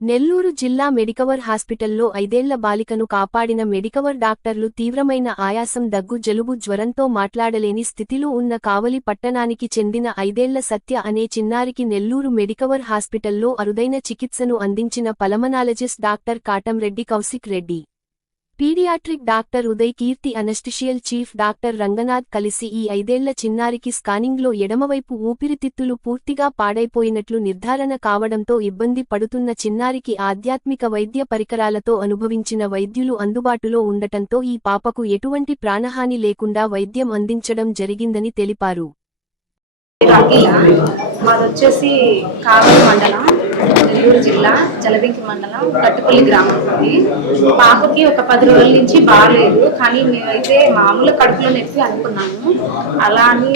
నెల్లూరు జిల్లా మెడికవర్ హాస్పిటల్లో ఐదేళ్ళ బాలికను కాపాడిన మెడికవర్ డాక్టర్లు తీవ్రమైన ఆయాసం దగ్గు జలుబు జ్వరంతో మాట్లాడలేని స్థితిలో ఉన్న కావలి పట్టణానికి చెందిన ఐదేళ్ళ సత్య అనే చిన్నారికి నెల్లూరు మెడికవర్ హాస్పిటల్లో అరుదైన చికిత్సను అందించిన pulmonologist doctor Katamreddy Kaushik Reddy. Paediatric doctor Uday Keerthi anaesthesia chief doctor Ranganath కలిసి ఈ ఐదేళ్ళ చిన్నారికి స్కానింగ్లో ఎడమవైపు ఊపిరితిత్తులు పూర్తిగా పాడైపోయినట్లు నిర్ధారణ కావడంతో ఇబ్బంది పడుతున్న చిన్నారికి ఆధ్యాత్మిక వైద్య పరికరాలతో అనుభవించిన వైద్యులు అందుబాటులో ఉండటంతో ఈ పాపకు ఎటువంటి ప్రాణహాని లేకుండా వైద్యం అందించడం జరిగిందని తెలిపారు. వచ్చేసి కావలి మండలం. నెల్లూరు జిల్లా జలదింకి మండలం కట్టుపల్లి గ్రామం ఉంది పాపకి ఒక పది రోజుల నుంచి బాగాలేదు కానీ మేమైతే మామూలు కడుపులో నొప్పి అనుకున్నాము అలా అని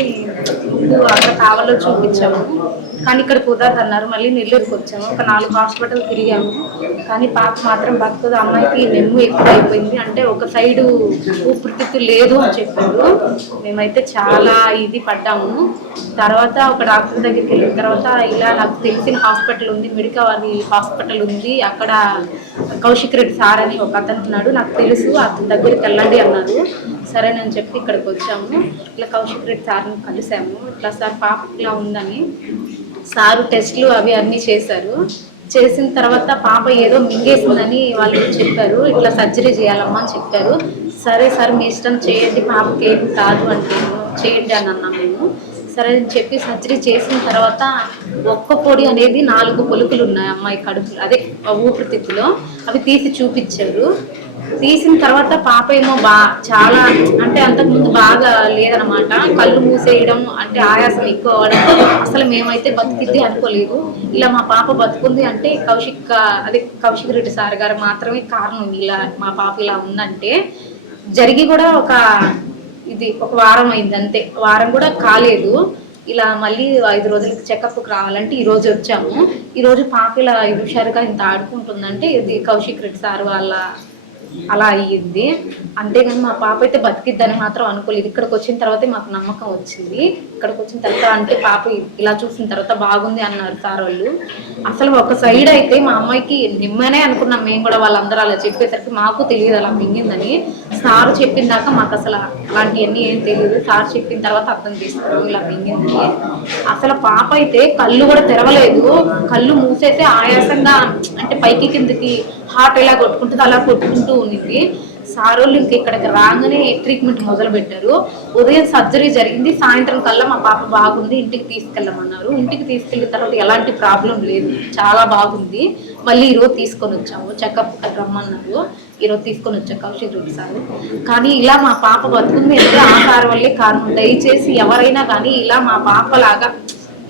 ముందు అక్కడ కావాలో చూపించాము. కానీ ఇక్కడ కుదరదు అన్నారు మళ్ళీ నెల్లూరుకి వచ్చాము. ఒక నాలుగు హాస్పిటల్ తిరిగాము. కానీ పాప మాత్రం బతుకదు అమ్మాయికి నెమ్ము ఎక్కువ అయిపోయింది అంటే ఒక సైడు ఊపిరితిత్తు లేదు అని చెప్పారు. మేమైతే చాలా ఇది పడ్డాము. తర్వాత ఒక డాక్టర్ దగ్గరికి వెళ్ళిన తర్వాత ఇలా నాకు తెలిసిన హాస్పిటల్ ఉంది మెడికల్ హాస్పిటల్ ఉంది. అక్కడ కౌశిక్ రెడ్డి సార్ అని ఒక అతను నాకు తెలుసు అతని దగ్గరికి వెళ్ళండి అన్నారు. సరేనని చెప్పి ఇక్కడికి వచ్చాము. ఇట్లా కౌశిక్ రెడ్డి సార్ని కలిసాము. ఇట్లా సార్ పాప ఇలా ఉందని సారు టెస్ట్లు అవి అన్నీ చేశారు. చేసిన తర్వాత పాప ఏదో మింగేసిందని వాళ్ళు చెప్పారు. ఇట్లా సర్జరీ చేయాలమ్మా అని చెప్పారు. సరే సార్ మీ ఇష్టం చేయండి పాపకి ఏం కాదు అంటే చేయండి అని అన్నాం మేము. సరే అని చెప్పి సర్జరీ చేసిన తర్వాత ఒక్క పొడి అనేది నాలుగు పొలుకులు ఉన్నాయి అమ్మాయి కడుపులో అదే ఊపిరితిత్తులో. అవి తీసి చూపించారు. తీసిన తర్వాత పాప ఏమో బా చాలా అంటే అంతకుముందు బాగా లేదనమాట కళ్ళు మూసేయడం అంటే ఆయాసం ఎక్కువ అవ్వడం. అసలు మేమైతే బతికిద్ది అనుకోలేదు. ఇలా మా పాప బతుకుంది అంటే కౌశిక్ అదే కౌశిక్ రెడ్డి సార్ గారు మాత్రమే కారణం ఇలా మా పాప ఇలా ఉందంటే జరిగి కూడా ఒక ఇది ఒక వారం అయింది అంతే. వారం కూడా కాలేదు. ఇలా మళ్ళీ ఐదు రోజులకి చెకప్కి రావాలంటే ఈ రోజు వచ్చాము. ఈ రోజు పాప ఇలా హుషారుగా ఇంత ఆడుకుంటుందంటే ఇది కౌశిక్ రెడ్డి సార్ వాళ్ళ అలా అయ్యింది. అంతేగాని మా పాప అయితే బతికిద్దని మాత్రం అనుకోలేదు. ఇక్కడికి వచ్చిన తర్వాతే మాకు నమ్మకం వచ్చింది. ఇక్కడికి వచ్చిన తర్వాత అంటే పాప ఇలా చూసిన తర్వాత బాగుంది అన్నారు సార్ వాళ్ళు. అసలు ఒక సైడ్ అయితే మా అమ్మాయికి నిమ్మనే అనుకున్నాం మేము కూడా వాళ్ళందరూ అలా చెప్పేసరికి మాకు తెలియదు అలా మింగిందని. సార్ చెప్పిన దాకా మాకు అసలు అలాంటివన్నీ ఏం తెలియదు. సార్ చెప్పిన తర్వాత అర్థం చేసుకోవడం ఇలా మింగిందని అసలు పాప అయితే కళ్ళు కూడా తెరవలేదు. కళ్ళు మూసేస్తే ఆయాసంగా అంటే పైకి కిందకి హార్ట్ ఎలా కొట్టుకుంటుందో అలా కొట్టుకుంటూ ఉండింది. సారోళ్ళు ఇంక ఇక్కడికి రాగానే ట్రీట్మెంట్ మొదలు పెట్టారు ఉదయం సర్జరీ జరిగింది. సాయంత్రం కల్లా మా పాప బాగుంది. ఇంటికి తీసుకెళ్ళమన్నారు. ఇంటికి తీసుకెళ్ళిన తర్వాత ఎలాంటి ప్రాబ్లం లేదు. చాలా బాగుంది. మళ్ళీ ఈరోజు తీసుకొని వచ్చాము. చెకప్ రమ్మన్నారు. ఈరోజు తీసుకొని వచ్చాక కౌశిక్ రెడ్డి సార్. కానీ ఇలా మా పాప బతుకుంది ఎందుకు ఆ సార్ వల్లే కారణం. దయచేసి ఎవరైనా కానీ ఇలా మా పాపలాగా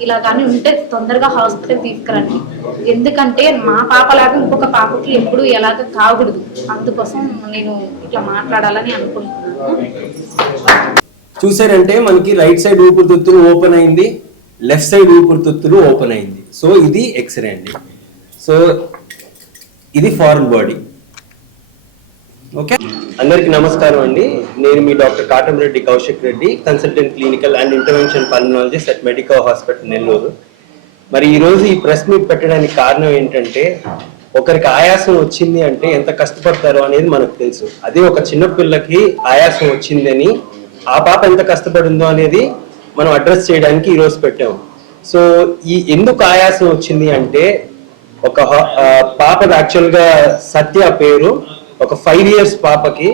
ఇలా కానీ ఉంటే తొందరగా హాస్పిటల్ తీసుకురండి. ఎందుకంటే మా పాపలాగా ఇంకొక పాపకి ఎప్పుడు ఎలాగ కాకూడదు. అందుకోసం నేను ఇట్లా మాట్లాడాలని అనుకుంటున్నాను. చూసారంటే మనకి రైట్ సైడ్ ఊపిరితిత్తులు ఓపెన్ అయింది లెఫ్ట్ సైడ్ ఊపిరితిత్తులు ఓపెన్ అయింది. సో ఇది ఎక్స్రే అండి. సో ఇది ఫారెన్ బాడీ. ఓకే? అందరికీ నమస్కారం అండి. నేను మీ doctor Katamreddy Kaushik Reddy consultant clinical and intervention pulmonologist at medical hospital Nellore. మరి ఈరోజు ఈ ప్రెస్ మీట్ పెట్టడానికి కారణం ఏంటంటే ఒకరికి ఆయాసం వచ్చింది అంటే ఎంత కష్టపడతారో అనేది మనకు తెలుసు. అదే ఒక చిన్న పిల్లకి ఆయాసం వచ్చిందని ఆ పాప ఎంత కష్టపడిందో అనేది మనం అడ్రస్ చేయడానికి ఈరోజు పెట్టాము. సో ఈ ఎందుకు ఆయాసం వచ్చింది అంటే ఒక పాపది యాక్చువల్గా సత్య పేరు ఒక ఫైవ్ ఇయర్స్ పాపకి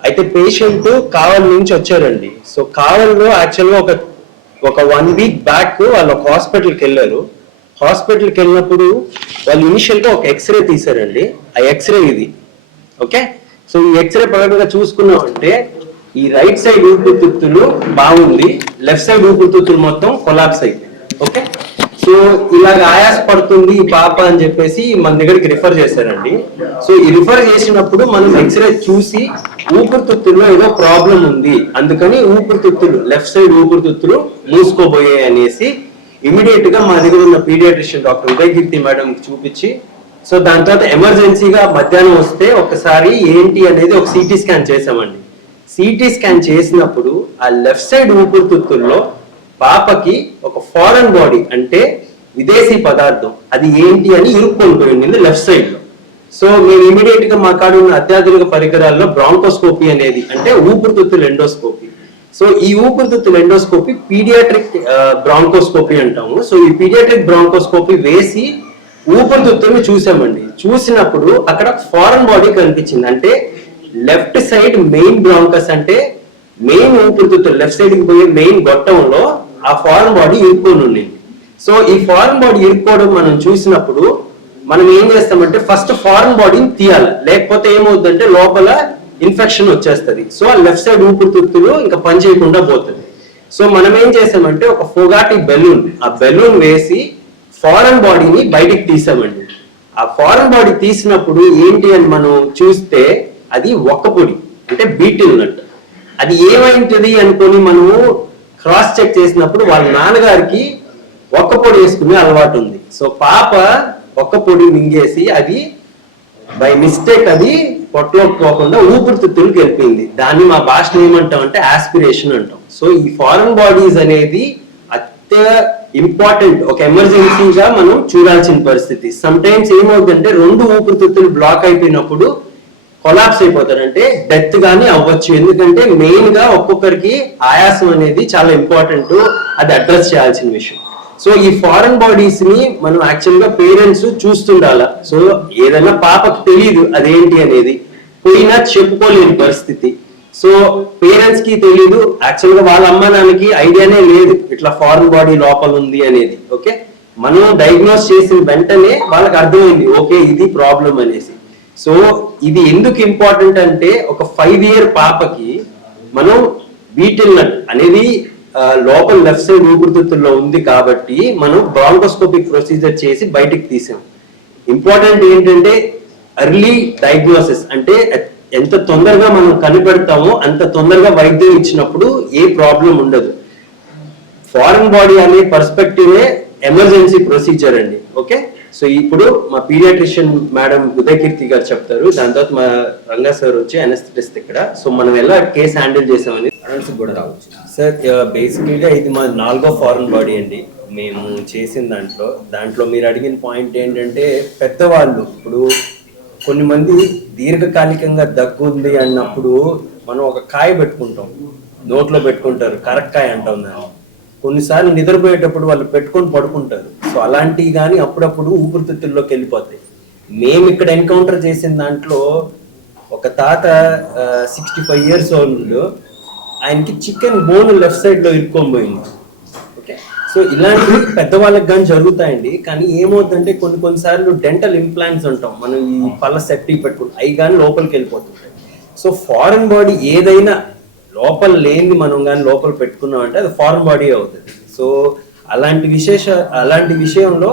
అయితే పేషెంట్ కావల్ నుంచి వచ్చారండి. సో కావల్లో యాక్చువల్గా ఒక ఒక వన్ వీక్ బ్యాక్ వాళ్ళు ఒక హాస్పిటల్కి వెళ్ళారు. హాస్పిటల్కి వెళ్ళినప్పుడు వాళ్ళు ఇనిషియల్గా ఒక ఎక్స్రే తీశారండి. ఆ ఎక్స్రే ఇది. ఓకే సో ఈ ఎక్స్రే పరంగా చూసుకున్నాం అంటే ఈ రైట్ సైడ్ ఊపిరితిత్తులు బాగుంది లెఫ్ట్ సైడ్ ఊపిరితిత్తులు మొత్తం కొలాప్స్ అయిపోయింది ఓకే సో ఇలాగ ఆయాస పడుతుంది ఈ పాప అని చెప్పేసి మన దగ్గరికి రిఫర్ చేశారండి. సో ఈ రిఫర్ చేసినప్పుడు మనం ఎక్స్రే చూసి ఊపిరితిత్తుల్లో ఏదో ప్రాబ్లం ఉంది. అందుకని ఊపిరితిత్తులు లెఫ్ట్ సైడ్ ఊపిరితిత్తులు మూసుకోబోయాయి అనేసి ఇమీడియట్గా మా దగ్గర ఉన్న పీడియాట్రిషియన్ డాక్టర్ ఉదయకీర్తి మేడం చూపించి సో దాని తర్వాత ఎమర్జెన్సీగా మధ్యాహ్నం వస్తే ఒకసారి ఏంటి అనేది ఒక సిటీ స్కాన్ చేసామండి సిటీ స్కాన్ చేసినప్పుడు ఆ లెఫ్ట్ సైడ్ ఊపిరితిత్తుల్లో పాపకి ఒక ఫారెన్ బాడీ అంటే విదేశీ పదార్థం. అది ఏంటి అని ఇరుక్కొని పోయింది లెఫ్ట్ సైడ్లో. సో మేము ఇమీడియట్గా మా కాడ ఉన్న అత్యాధునిక పరికరాల్లో బ్రాంకోస్కోపీ అనేది అంటే ఊపిరితిత్తుల ఎండోస్కోపీ సో ఈ ఊపిరితిత్తుల ఎండోస్కోపీ పీడియాట్రిక్ బ్రాంకోస్కోపీ అంటాము. సో ఈ పీడియాట్రిక్ బ్రాంకోస్కోపీ వేసి ఊపిరితిత్తుల్ని చూసామండి. చూసినప్పుడు అక్కడ ఫారెన్ బాడీ కనిపించింది. అంటే లెఫ్ట్ సైడ్ మెయిన్ బ్రాంకస్ అంటే మెయిన్ ఊపిరితిత్తులు లెఫ్ట్ సైడ్కి పోయే మెయిన్ గొట్టంలో ఆ ఫారెన్ బాడీ ఇరుక్కొని ఉండింది సో ఈ ఫారెన్ బాడీ ఇరుక్కోవడం మనం చూసినప్పుడు మనం ఏం చేస్తామంటే ఫస్ట్ ఫారెన్ బాడీని తీయాలి. లేకపోతే ఏమవుతుందంటే లోపల ఇన్ఫెక్షన్ వచ్చేస్తుంది. సో ఆ లెఫ్ట్ సైడ్ ఊపిరితిత్తులు ఇంకా పని చేయకుండా పోతుంది. సో మనం ఏం చేసామంటే ఒక ఫోగాటి బెలూన్ ఆ బెలూన్ వేసి ఫారెన్ బాడీని బయటికి తీసామండి. ఆ ఫారెన్ బాడీ తీసినప్పుడు ఏంటి అని మనం చూస్తే అది ఒక్క పొడి అంటే బీటిల్ నట్ అది ఏమైంటది అనుకొని మనము క్రాస్ చెక్ చేసినప్పుడు వాళ్ళ నాన్నగారికి ఒక్క పొడి వేసుకునే అలవాటు ఉంది. సో పాప ఒక్క పొడి మింగేసి అది బై మిస్టేక్ అది పొట్టలోకి పోకుండా ఊపిరితిత్తులకు వెళ్ళిపోయింది. దాన్ని మా భాషలో ఏమంటాం అంటే ఆస్పిరేషన్ అంటాం. సో ఈ ఫారెన్ బాడీస్ అనేది అత్య ఇంపార్టెంట్. ఒక ఎమర్జెన్సీగా మనం చూడాల్సిన పరిస్థితి. సమ్ టైమ్స్ ఏమవుతుందంటే రెండు ఊపిరితిత్తులు బ్లాక్ అయిపోయినప్పుడు కొలాప్స్ అయిపోతారంటే డెత్ గానీ అవ్వచ్చు. ఎందుకంటే మెయిన్గా ఒక్కొక్కరికి ఆయాసం అనేది చాలా ఇంపార్టెంట్. అది అడ్రస్ చేయాల్సిన విషయం. సో ఈ ఫారెన్ బాడీస్ని మనం యాక్చువల్గా పేరెంట్స్ చూస్తుండాల? సో ఏదైనా పాపకు తెలియదు అదేంటి అనేది. పోయినా చెప్పుకోలేని పరిస్థితి. సో పేరెంట్స్కి తెలియదు యాక్చువల్గా వాళ్ళ అమ్మ నాన్నకి ఐడియానే లేదు. ఇట్లా ఫారెన్ బాడీ లోపల ఉంది అనేది. ఓకే? మనం డయాగ్నోస్ చేసిన వెంటనే వాళ్ళకి అర్థమైంది. ఓకే ఇది ప్రాబ్లం అనేసి. సో ఇది ఎందుకు ఇంపార్టెంట్ అంటే ఒక ఫైవ్ ఇయర్ పాపకి మనం బీటిల్ నట్ అనేది లోపల లెఫ్ట్ సైడ్ ఊపిరితిత్తుల్లో ఉంది కాబట్టి మనం బ్రాంకోస్కోపిక్ ప్రొసీజర్ చేసి బయటికి తీసాం. ఇంపార్టెంట్ ఏంటంటే ఎర్లీ డయాగ్నోసిస్ అంటే ఎంత తొందరగా మనం కనిపెడతామో అంత తొందరగా వైద్యం ఇచ్చినప్పుడు ఏ ప్రాబ్లం ఉండదు. ఫారెన్ బాడీ అనే పర్స్పెక్టివే ఎమర్జెన్సీ ప్రొసీజర్ అండి. ఓకే సో ఇప్పుడు మా పీడియాట్రిషియన్ మేడం ఉదయకీర్తి గారు చెప్తారు. దాని తర్వాత మా రంగా సార్ వచ్చి అనస్థిటిస్ట్ ఇక్కడ. సో మనం ఎలా కేసు హ్యాండిల్ చేసామని అడల్ట్స్ కూడా రావచ్చు. సార్ బేసికల్గా ఇది మా నాలుగో ఫారెన్ బాడీ అండి. మేము చేసిన దాంట్లో దాంట్లో మీరు అడిగిన పాయింట్ ఏంటంటే పెద్దవాళ్ళు ఇప్పుడు కొన్ని మంది దీర్ఘకాలికంగా దగ్గు ఉంది అన్నప్పుడు మనం ఒక కాయ పెట్టుకుంటాం. నోట్లో పెట్టుకుంటారు. కరక్కాయ అంటాం దాన్ని. కొన్నిసార్లు నిద్రపోయేటప్పుడు వాళ్ళు పెట్టుకొని పడుకుంటారు. సో అలాంటివి కానీ అప్పుడప్పుడు ఊపిరితిత్తుల్లోకి వెళ్ళిపోతాయి. మేము ఇక్కడ ఎన్కౌంటర్ చేసిన దాంట్లో ఒక తాత సిక్స్టీ ఫైవ్ ఇయర్స్ ఓల్డ్ ఆయనకి చికెన్ బోన్ లెఫ్ట్ సైడ్లో ఇరుక్కొని పోయింది. ఓకే? సో ఇలాంటివి పెద్దవాళ్ళకి కానీ జరుగుతాయండి. కానీ ఏమవుతుందంటే కొన్ని కొన్నిసార్లు డెంటల్ ఇంప్లాంట్స్ ఉంటాం మనం ఈ పళ్ళ సెఫ్టీ పెట్టుకుంటాం. అవి కానీ లోపలికి వెళ్ళిపోతుంటాయి. సో ఫారెన్ బాడీ ఏదైనా లోపల లేనిది మనం కానీ లోపల పెట్టుకున్నాం అంటే అది ఫారెన్ బాడీ అవుతుంది. సో అలాంటి విశేష అలాంటి విషయంలో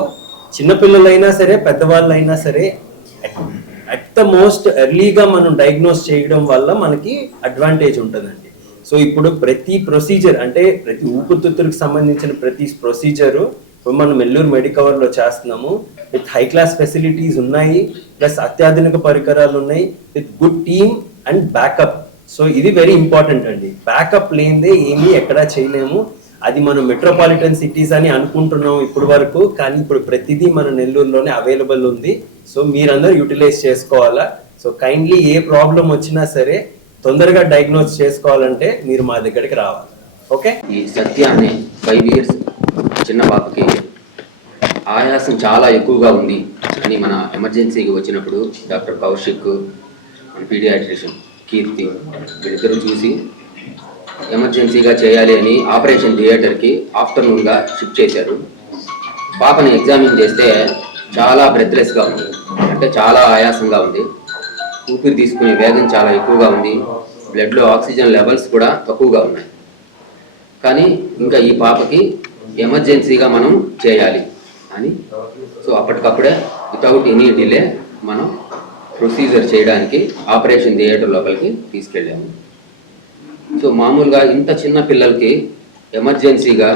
చిన్నపిల్లలైనా సరే పెద్దవాళ్ళైనా సరే అట్ ద మోస్ట్ ఎర్లీగా మనం డయాగ్నోస్ చేయడం వల్ల మనకి అడ్వాంటేజ్ ఉంటుందండి. సో ఇప్పుడు ప్రతి ప్రొసీజర్ అంటే ప్రతి ఊపిరితిత్తులకు సంబంధించిన ప్రతి ప్రొసీజరు ఇప్పుడు మనం మెల్లూరు మెడికవర్లో చేస్తున్నాము విత్ హై క్లాస్ ఫెసిలిటీస్ ఉన్నాయి ప్లస్ అత్యాధునిక పరికరాలు ఉన్నాయి with good team and backup. So ఇది వెరీ ఇంపార్టెంట్ అండి. బ్యాకప్ లేనిదే ఏమీ ఎక్కడా చేయలేము. అది మనం మెట్రోపాలిటన్ సిటీస్ అని అనుకుంటున్నాం ఇప్పుడు వరకు కానీ ఇప్పుడు ప్రతిదీ మన నెల్లూరులోనే అవైలబుల్ ఉంది. సో మీరందరూ యూటిలైజ్ చేసుకోవాలా? సో కైండ్లీ ఏ ప్రాబ్లం వచ్చినా సరే తొందరగా డయాగ్నోస్ చేసుకోవాలంటే మీరు మా దగ్గరికి రావాలి. ఓకే ఈ సత్య అనే ఫైవ్ ఇయర్స్ చిన్న బాబుకి ఆయాసం చాలా ఎక్కువగా ఉంది. అని మన ఎమర్జెన్సీకి వచ్చినప్పుడు డాక్టర్ కౌశిక్ మన పీడియాట్రిషియన్ కీర్తి. వీళ్ళిద్దరూ చూసి ఎమర్జెన్సీగా చేయాలి అని ఆపరేషన్ థియేటర్కి ఆఫ్టర్నూన్గా షిఫ్ట్ చేశారు. పాపని ఎగ్జామిన్ చేస్తే చాలా బ్రెత్లెస్గా ఉంది. అంటే చాలా ఆయాసంగా ఉంది. ఊపిరి తీసుకునే వేగం చాలా ఎక్కువగా ఉంది. బ్లడ్లో ఆక్సిజన్ లెవెల్స్ కూడా తక్కువగా ఉన్నాయి. కానీ ఇంకా ఈ పాపకి ఎమర్జెన్సీగా మనం చేయాలి అని. సో అప్పటికప్పుడే వితౌట్ ఎనీ డిలే మనం ప్రొసీజర్ చేయడానికి ఆపరేషన్ థియేటర్ లోపలికి తీసుకెళ్ళాము. సో మామూలుగా ఇంత చిన్న పిల్లలకి ఎమర్జెన్సీగా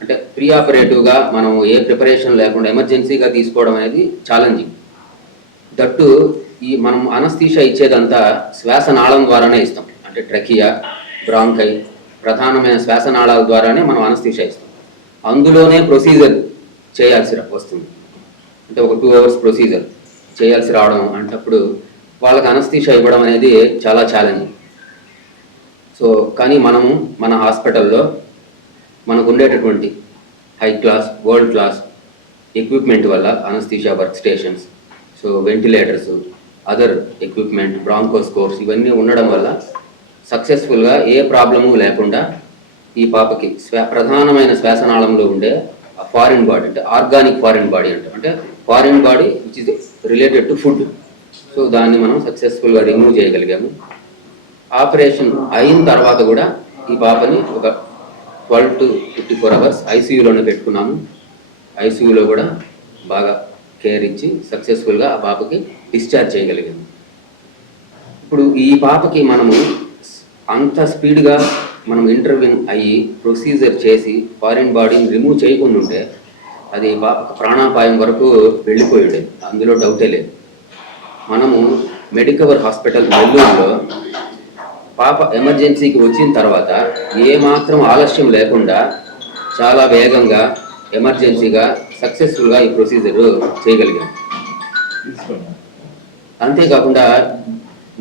అంటే ప్రీ ఆపరేటివ్గా మనం ఏ ప్రిపరేషన్ లేకుండా ఎమర్జెన్సీగా తీసుకోవడం అనేది ఛాలెంజింగ్ దట్టు ఈ మనం అనస్థీషా ఇచ్చేదంతా శ్వాసనాళం ద్వారానే ఇస్తాం. అంటే ట్రకియా బ్రాంకై ప్రధానమైన శ్వాసనాళాల ద్వారానే మనం అనస్థీషా ఇస్తాం. అందులోనే ప్రొసీజర్ చేయాల్సి వస్తుంది. అంటే ఒక టూ అవర్స్ ప్రొసీజర్ చేయాల్సి రావడం అంటప్పుడు వాళ్ళకి అనస్థీషా ఇవ్వడం అనేది చాలా ఛాలెంజింగ్ సో కానీ మనము మన హాస్పిటల్లో మనకు ఉండేటటువంటి high class world class equipment వల్ల anaesthesia work stations so ventilators other equipment bronchoscopes ఇవన్నీ ఉండడం వల్ల సక్సెస్ఫుల్గా ఏ ప్రాబ్లము లేకుండా ఈ పాపకి శ్వా ప్రధానమైన శ్వాసనాళంలో ఉండే ఫారిన్ బాడీ అంటే ఆర్గానిక్ ఫారిన్ బాడీ అంటాం. అంటే foreign body which is related to food so దాన్ని మనం సక్సెస్ఫుల్గా రిమూవ్ చేయగలిగాము. ఆపరేషన్ అయిన తర్వాత కూడా ఈ పాపని ఒక twelve to fifty four hours ఐసీయూలోనే పెట్టుకున్నాము. ఐసీయూలో కూడా బాగా కేర్ ఇచ్చి సక్సెస్ఫుల్గా ఆ పాపకి డిశ్చార్జ్ చేయగలిగాము. ఇప్పుడు ఈ పాపకి మనము అంత స్పీడ్గా మనం ఇంటర్వ్యూన్ అయ్యి ప్రొసీజర్ చేసి ఫారిన్ బాడీని రిమూవ్ చేయకుండా ఉంటే అది ప్రాణాపాయం వరకు వెళ్ళిపోయాడు. అందులో డౌటే లేదు. మనము మెడికవర్ హాస్పిటల్ నెల్లూరులో పాప ఎమర్జెన్సీకి వచ్చిన తర్వాత ఏమాత్రం ఆలస్యం లేకుండా చాలా వేగంగా ఎమర్జెన్సీగా సక్సెస్ఫుల్గా ఈ ప్రొసీజర్ చేయగలిగాం. అంతేకాకుండా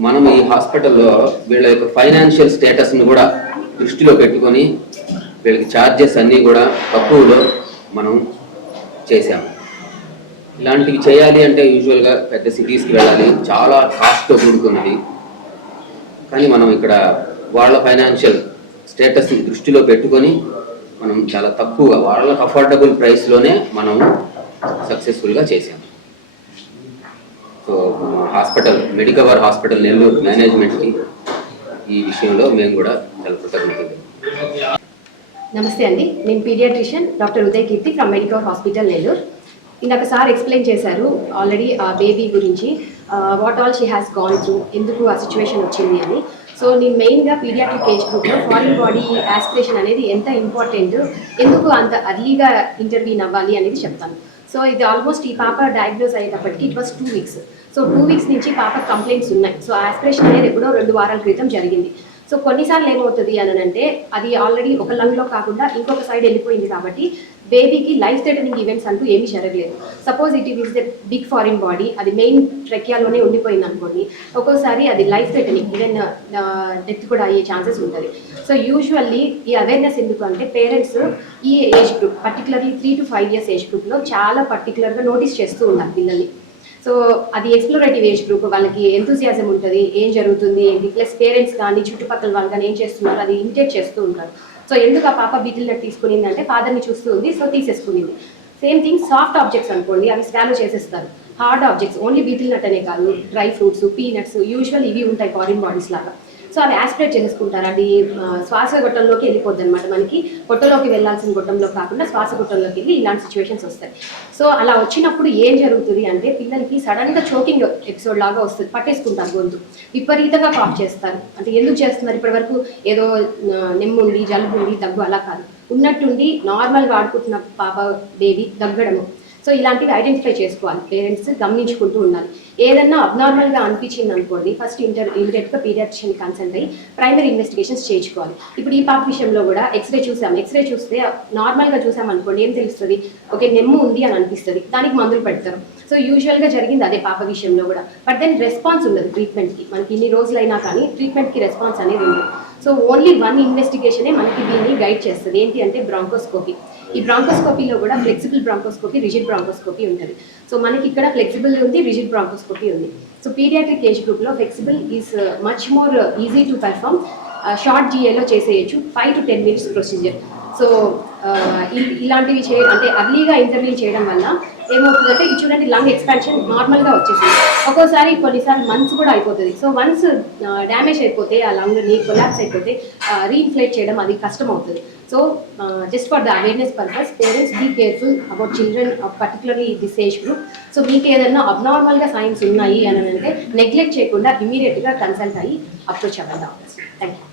మనం ఈ హాస్పిటల్లో వీళ్ళ యొక్క ఫైనాన్షియల్ స్టేటస్ని కూడా దృష్టిలో పెట్టుకొని వీళ్ళకి ఛార్జెస్ అన్నీ కూడా తక్కువలో మనం చేశాము. ఇలాంటివి చేయాలి అంటే యూజువల్గా పెద్ద సిటీస్కి వెళ్ళాలి. చాలా కాస్ట్తో కూడుకున్నది. కానీ మనం ఇక్కడ వాళ్ళ ఫైనాన్షియల్ స్టేటస్ని దృష్టిలో పెట్టుకొని మనం చాలా తక్కువగా వాళ్ళకి అఫోర్డబుల్ ప్రైస్లోనే మనం సక్సెస్ఫుల్గా చేసాం so hospital Medicover hospital Nellore మేనేజ్మెంట్కి ఈ విషయంలో మేము కూడా చాలా కృతజ్ఞతలు. నమస్తే అండి. నేను paediatrician doctor Uday Keerthi from medical hospital Nellore. ఇందాక సార్ ఎక్స్ప్లెయిన్ చేశారు ఆల్రెడీ ఆ బేబీ గురించి what all she has gone through ఎందుకు ఆ సిచ్యువేషన్ వచ్చింది అని. సో నేను మెయిన్గా పీడియాట్రిక్ ఏజ్ గ్రూప్లో ఫారిన్ బాడీ ఆస్పిరేషన్ అనేది ఎంత ఇంపార్టెంట్ ఎందుకు అంత అర్లీగా ఇంటర్వ్యూన్ అవ్వాలి అనేది చెప్తాను. సో ఇది ఆల్మోస్ట్ ఈ పాప డయాగ్నోస్ అయ్యేటప్పటికి it was two weeks so two weeks నుంచి పాప కంప్లైంట్స్ ఉన్నాయి. సో ఆస్పిరేషన్ అనేది ఎప్పుడో రెండు వారాల క్రితం జరిగింది. సో కొన్నిసార్లు ఏమవుతుంది అని అంటే అది ఆల్రెడీ ఒక లంగ్లో కాకుండా ఇంకొక సైడ్ వెళ్ళిపోయింది కాబట్టి బేబీకి లైఫ్ థ్రెటనింగ్ ఈవెంట్స్ అంటూ ఏమీ జరగలేదు. Suppose it is the big foreign body అది మెయిన్ ట్రెక్యాలోనే ఉండిపోయింది అనుకోండి ఒక్కోసారి అది లైఫ్ థ్రెటనింగ్ ఈవెన్ డెత్ కూడా అయ్యే ఛాన్సెస్ ఉంటుంది సో యూజువల్లీ ఈ అవేర్నెస్ ఎందుకు అంటే పేరెంట్స్ ఈ age group particularly three to five years age గ్రూప్లో చాలా పర్టికులర్గా నోటీస్ చేస్తూ ఉన్నారు పిల్లల్ని. సో అది ఎక్స్ప్లోరేటివ్ ఏజ్ గ్రూప్ వాళ్ళకి ఎంతూజియాజం ఉంటుంది ఏం జరుగుతుంది ఏంటి? ప్లస్ పేరెంట్స్ కానీ చుట్టుపక్కల వాళ్ళు కానీ ఏం చేస్తున్నారు అది ఇమిటేట్ చేస్తూ ఉంటారు. సో ఎందుకు ఆ పాప బిటిల్ తీసుకునింది అంటే ఫాదర్ని చూస్తూ ఉంది సో తీసేసుకునింది. సేమ్ థింగ్ సాఫ్ట్ ఆబ్జెక్ట్స్ అనుకోండి అవి స్వాలో చేసేస్తారు. Hard objects only betel nut అనే కాదు డ్రై ఫ్రూట్స్ పీనట్స్ యూజువల్ ఇవి ఉంటాయి ఫారిన్ బాడీస్ లాగా. సో అవి యాస్పిరేట్ చేసుకుంటారు అది శ్వాస గొట్టంలోకి వెళ్ళిపోద్ది అనమాట మనకి. పొట్టలోకి వెళ్ళాల్సిన గొట్టంలో కాకుండా శ్వాస గొట్టంలోకి వెళ్ళి ఇలాంటి సిచ్యువేషన్స్ వస్తాయి. సో అలా వచ్చినప్పుడు ఏం జరుగుతుంది అంటే పిల్లలకి సడన్గా చోకింగ్ ఎపిసోడ్ లాగా వస్తుంది. పట్టేసుకుంటారు గొంతు. విపరీతంగా కాఫ్ చేస్తారు. అంటే ఎందుకు చేస్తున్నారు? ఇప్పటివరకు ఏదో నిమ్ముండి నెమ్ముండి జలుబు ఉండి దగ్గు అలా కాదు. ఉన్నట్టుండి నార్మల్గా ఆడుకుంటున్న పాప బేబీ దగ్గడము. సో ఇలాంటివి ఐడెంటిఫై చేసుకోవాలి. పేరెంట్స్ గమనించుకుంటూ ఉండాలి. ఏదన్నా అబ్నార్మల్గా అనిపించింది అనుకోండి ఫస్ట్ ఇంటర్ ఇమీడియట్గా పీడియాట్రిషియన్ కన్సల్ట్ అయ్యి ప్రైమరీ ఇన్వెస్టిగేషన్స్ చేయించుకోవాలి. ఇప్పుడు ఈ పాప విషయంలో కూడా ఎక్స్రే చూసాం. ఎక్స్రే చూస్తే నార్మల్గా చూసాం అనుకోండి ఏం తెలుస్తుంది? ఓకే నెమ్ము ఉంది అని అనిపిస్తుంది. దానికి మందులు పెడతారు. సో యూజువల్గా జరిగింది అదే పాప విషయంలో కూడా. బట్ దెన్ రెస్పాన్స్ ఉండదు ట్రీట్మెంట్కి మనకి ఇన్ని రోజులైనా కానీ ట్రీట్మెంట్కి రెస్పాన్స్ అనేది ఉండదు. సో ఓన్లీ వన్ ఇన్వెస్టిగేషనే మనకి దీన్ని గైడ్ చేస్తుంది. ఏంటి అంటే బ్రాంకోస్కోపీ ఈ బ్రాంకోస్కోపీలో కూడా ఫ్లెక్సిబుల్ బ్రాంకోస్కోపీ రిజిడ్ బ్రాంకోస్కోపీ ఉంటుంది. సో మనకి ఇక్కడ ఫ్లెక్సిబుల్ ఉంది రిజిడ్ బ్రాంకోస్కోపీ ఉంది. సో పీడియాట్రిక్ ఏజ్ గ్రూప్లో flexible is much more easy to perform short జీఏలో చేసేయచ్చు five to ten minutes procedure so ఇలాంటివి చే అంటే అర్లీగా ఇంటర్వ్యూ చేయడం వల్ల ఏమవుతుందంటే ఇది చూడండి లంగ్ ఎక్స్పాన్షన్ నార్మల్గా వచ్చేసింది. ఒక్కోసారి కొన్నిసార్లు మంత్స్ కూడా అయిపోతుంది. సో వన్స్ డ్యామేజ్ అయిపోతే ఆ లంగ్ని కొలాప్స్ అయిపోతే uh, రీఇన్ఫ్లేట్ చేయడం అది కష్టం అవుతుంది so just for the awareness purpose parents be careful about children particularly this age group so మీకు ఏదైనా అబ్నార్మల్గా సైన్స్ ఉన్నాయి అని అంటే నెగ్లెక్ట్ చేయకుండా ఇమీడియట్గా కన్సల్ట్ అయ్యి అప్రోచ్ అవ్వాలి థ్యాంక్ యూ